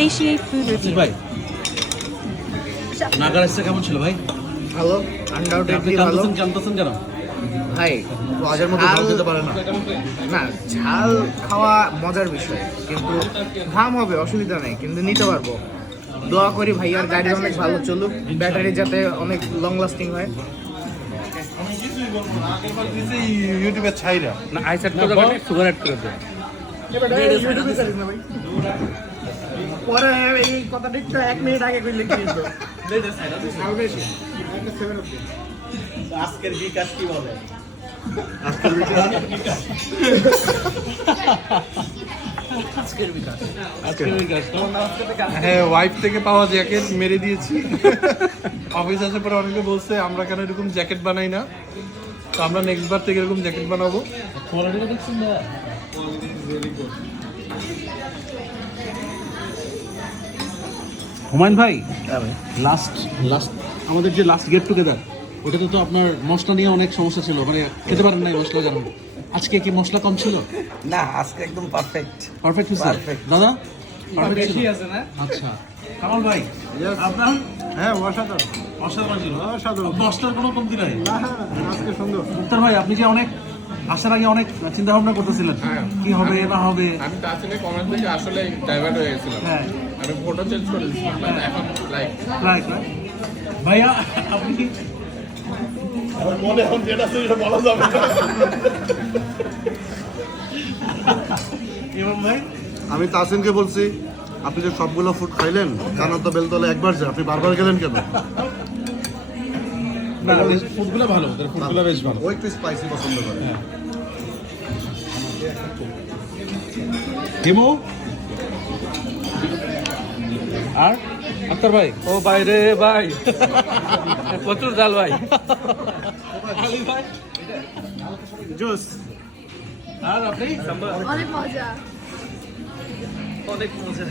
satiate food review. ভাই নাগারাইসটা কেমন ছিল ভাই? ভালো, আপনি আনডাউটেডলি ভালো। জানতেছেন কেন? ভাই আগের মতো ঝাল দিতে পারে না। না, ঝাল খাওয়া মজার বিষয়, কিন্তু ঘাম হবে অসুবিধা নেই, কিন্তু নিতে পারবো। দোয়া করি ভাইয়ার গাড়ি অনেক ভালো চলুক, ব্যাটারি যাতে অনেক লং লাস্টিং হয়। ইউটিউবে ছাইরা না আইসার তো দোকানে সুগার অ্যাড করে দেয়। পরে এই কথাটা একটু 1 মিনিট আগে কইলে কি হতো? আজকের বিকাশ কি বলে? হ্যাঁ, ওয়াইফ থেকে পাওয়া জ্যাকেট মেরে দিয়েছি। অফিস আসার পরে অনেকে বলছে আমরা কেন এরকম জ্যাকেট বানাই না, তো আমরা নেক্সট বার থেকে এরকম জ্যাকেট বানাবো। কোয়ালিটিটা দেখছেন না? হুমায়ুন ভাই, লাস্ট আমাদের যে লাস্ট গেট টুগেদার, ওটাতে তো আপনার মশলা নিয়ে অনেক সমস্যা ছিল, মানে খেতে পারেন নাই মশলা জানেন। আজকে কি মশলা কম ছিল? না, আজকে একদম পারফেক্ট। পারফেক্ট হয়েছে দাদা? পারফেক্ট ছিল আছে না? আচ্ছা কামাল ভাই, আপনার? হ্যাঁ, অসাধারণ অসাধারণ ছিল। অসাধারণ। মশলার কোনো কমতি নাই। না, আজকে সুন্দর। মুক্তার ভাই, আপনি যে অনেক আসার আগে অনেক চিন্তা ভাবনা করতেছিলেন কি হবে না হবে। আমি তাছাড়া কমেন্ট থেকে আসলে ডাইভার্ট হয়ে গেছিলাম। হ্যাঁ আমি ফটো চেঞ্জ করে দিয়েছিলাম, এখন লাইক রাইট ভাইয়া, আপনি মনে এখন যেটা সেটা বলা যাবে না। ইমাম ভাই, আমি তাসিনকে বলছি আপনি যে সবগুলো ফুড খাইলেন কানার তো বেলতলে একবার যে আপনি বারবার গেলেন কেন? না ফুডগুলো ভালো, ওদের ফুডগুলো বেশ ভালো। ও একটু স্পাইসি পছন্দ করে। হিমু আর আক্তার ভাই। ও ভাই রে ভাই, প্রচুর জাল ভাই। আলী ভাই জুস। আর আপনি? অনেক মজা। অনেক মজা।